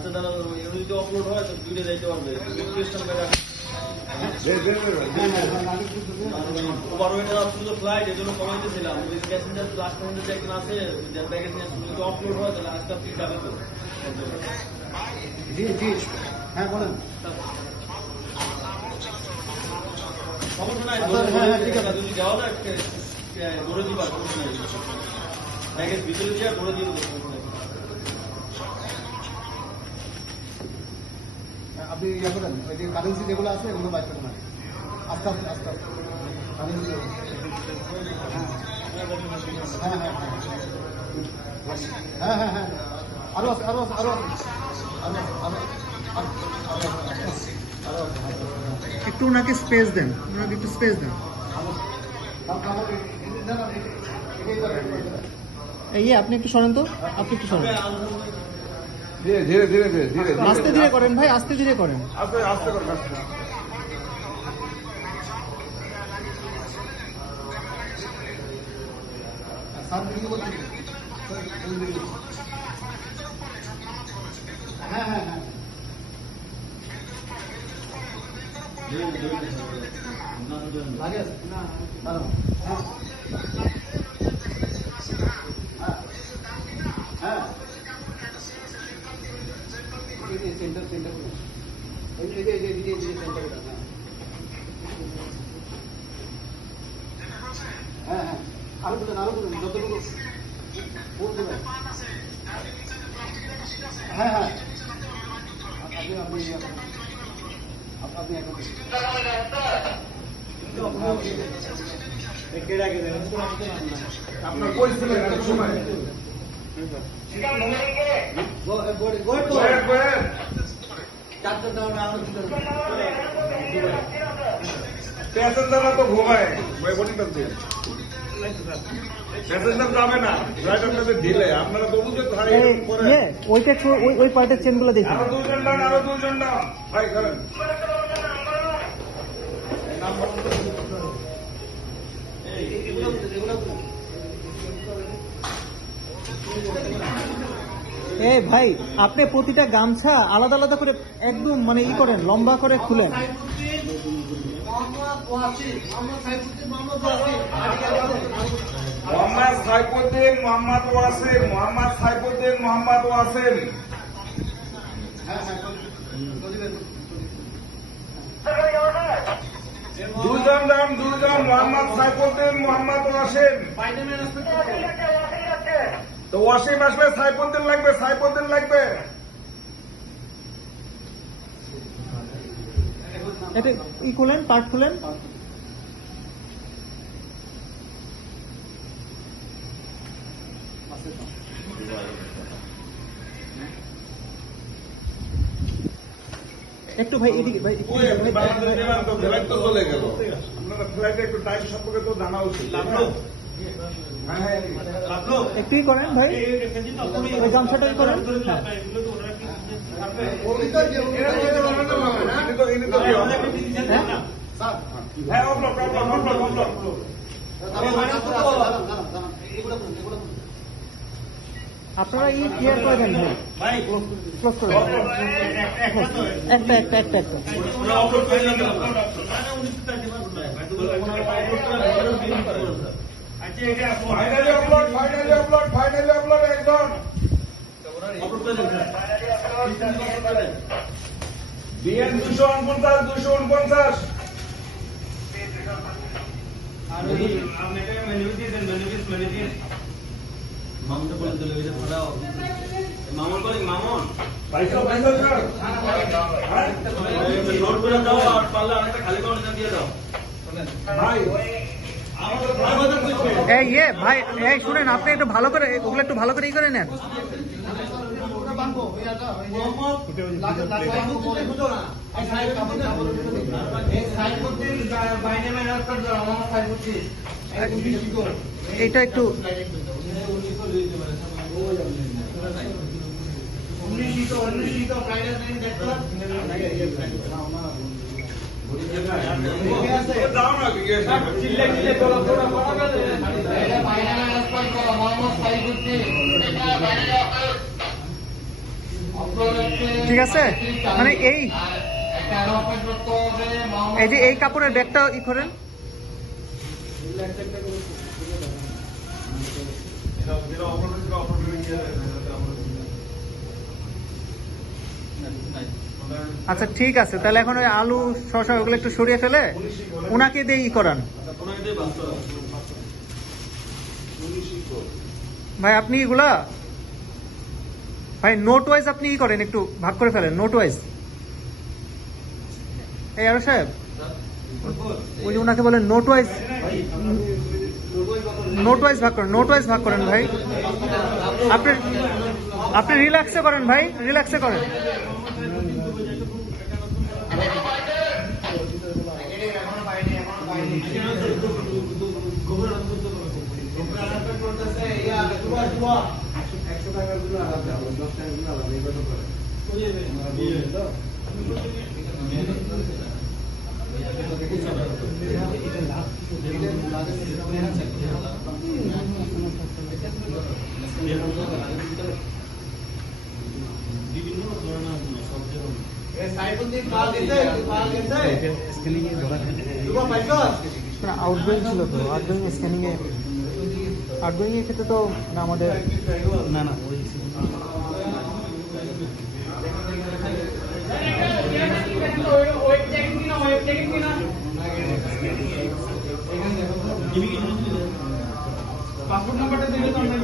আচ্ছা দাদা এগুলো যদি আপলোড হয় তো দুইটা যাইতে পারবে শুধু ফ্লাইট এজন্য কমাইতেছিলাম প্যাসেঞ্জার লাস্ট পর্যন্ত যে একজন আছে ব্যাগেজ নিয়ে যদি আপলোড হয় তাহলে আজকে আপনি যাবে তো জি জি হ্যাঁ বলেন সমস্যা নাই ঠিক আছে যদি যাওয়া যায় গড়ে দিবা সমস্যা নাই ব্যাগেজ ভিতরে দিয়ে গড়ে দিয়ে দেবো আপনি ইয়ে করেন ওই যে কারেন্সি যেগুলো আছে ওগুলো বাইর করুন আস্তে আস্তে আস্তে আস্তে কারেন্সি হ্যাঁ হ্যাঁ হ্যাঁ হ্যাঁ আরো আছে আরো আছে আরো আরো একটু ওনাকে স্পেস দেন, ওনাকে একটু স্পেস দেন। এই আপনি একটু সরেন তো, আপনি একটু সরেন। ধীরে ধীরে ধীরে ধীরে ধীরে আস্তে ধীরে করেন ভাই, আস্তে ধীরে করেন। আস্তে আস্তে করে হ্যাঁ হ্যাঁ হ্যাঁ লাগে না দাঁড়াও হ্যাঁ হ্যাঁ সেন্টার সেন্টার হ্যাঁ হ্যাঁ আরো বলুন যতটুকু হ্যাঁ হ্যাঁ আপনি এখন আপনার পরিস্থিতি সময় প্যাসেঞ্জাররা তো ঘুমায় বলি করতে প্যাসেঞ্জার যাবে না ঢিলে আপনারা তো বুঝে ওইটা একটু ওই পার্টের চেনগুলো দেখুন। আরো দুজন ডান আরো দুজন ডান ভাই করেন এই ভাই আপনি প্রতিটা গামছা আলাদা আলাদা করে একদম মানে ই করেন, লম্বা করে খুলেন। মোহাম্মদ সাইফুদ্দিন মোহাম্মদ ওয়াসিম মোহাম্মদ সাইফুদ্দিন মোহাম্মদ ওয়াসিম দুজন নাম দুজন মোহাম্মদ সাইফুদ্দিন মোহাম্মদ ওয়াসিম তো ওয়াসিম আসলে সাইফুদ্দিন লাগবে সাইফুদ্দিন লাগবে এটা ই খুলেন, পার্ট খুলেন। একটু ভাই এদিকে ভাই ফ্লাইট তো চলে গেল আপনারা ফ্লাইটে একটু টাইম সম্পর্কে তো জানা উচিত একটুই করেন ভাই, ওই গামছাটাই করেন। হ্যাঁ অবলক আপনারা ই ক্লিয়ার করে দেন ভাই, ক্লোজ করে দেন। একটা একটা একটা একটা ফাইনালি আপলোড একদম বিএন 249 মামুনটা বলে দিল এটা ধরাও মামুন বলে মামুন নোট করে দাও আর পারলে আরেকটা খালি কাউন্টার দিয়ে দাও ভাই এই ভাই এই শুনেন, আপনি একটু ভালো করে ওগুলো একটু ভালো করে ই করে নেন। এটা একটু দাও না ঠিক আছে, মানে এই যে এই কাপড়ের ব্যাগটা ই করেন। আচ্ছা ঠিক আছে, তাহলে এখন ওই আলু শসা ওগুলো একটু সরিয়ে ফেলে ওনাকে দিয়ে ই করান। ওনাকে দিয়ে বাঁচতে হবে। ভাই আপনি এগুলা ভাই নোট ওয়াইজ আপনি ই করেন, একটু ভাগ করে ফেলেন নোট ওয়াইজ। এই আরো সাহেব ওই যে ওনাকে বলেন নোট ওয়াইজ, নোট ওয়াইজ ভাগ করেন, নোট ওয়াইজ ভাগ করেন ভাই। আপনি আপনি রিল্যাক্সে করেন ভাই, রিল্যাক্সে করেন। আউটগোয়িং ছিল তো, আউটগোয়িং স্ক্যানিং এ, আউটগোয়িং এর ক্ষেত্রে তো না আমাদের না না পাসপোর্ট নাম্বারটা দিলে তো আমরা